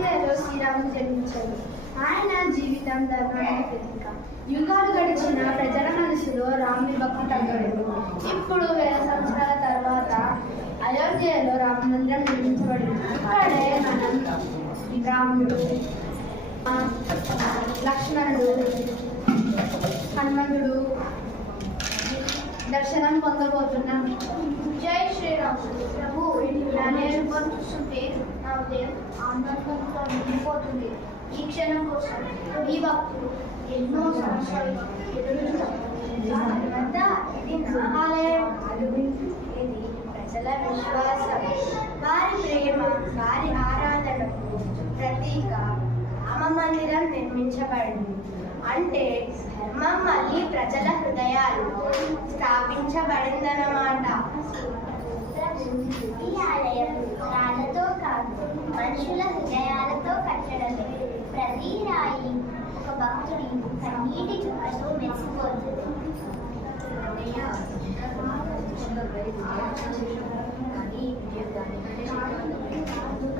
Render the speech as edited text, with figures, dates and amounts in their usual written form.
అయోధ్యలో శ్రీరాముడు జన్మించాడు. ఆయన జీవితం ధర్మానికి ప్రతీక. యుగాలు గడిచిన ప్రజల మనసులో రాముని భక్తి తగ్గలేదు. ఇప్పుడు 1000 సంవత్సరాల తర్వాత అయోధ్యలో రామ మందిరం నిర్మించబడింది. ఇక్కడే మనం రాముడు, లక్ష్మణుడు, హనుమంతుడు దర్శనం పొందబోతున్నాం. జై శ్రీరామ్. ప్రభు, నా రూపం చూస్తుంటే నా ఉదయం ఆనందంతో నిండిపోతుంది. ఈ క్షణం కోసం ఈ భక్తులు ఎన్నో సంవత్సరాలుగా ఇది ఆలయం కాదు, ఇది ప్రజల విశ్వాసం, వారి ప్రేమ, వారి ఆరాధనకు ప్రతీక రామ మందిరం నిర్మించబడింది. అంటే ధర్మం మళ్ళీ ప్రజల హృదయాల్లో స్థాపించబడిందన్నమాట. ఈ ఆలయం రాళ్లతో కాదు, మనుషుల హృదయాలతో కట్టడమే. ప్రతి రాయి ఒక భక్తుడి కన్నీటి చుక్కతో మెచ్చిపోతుంది.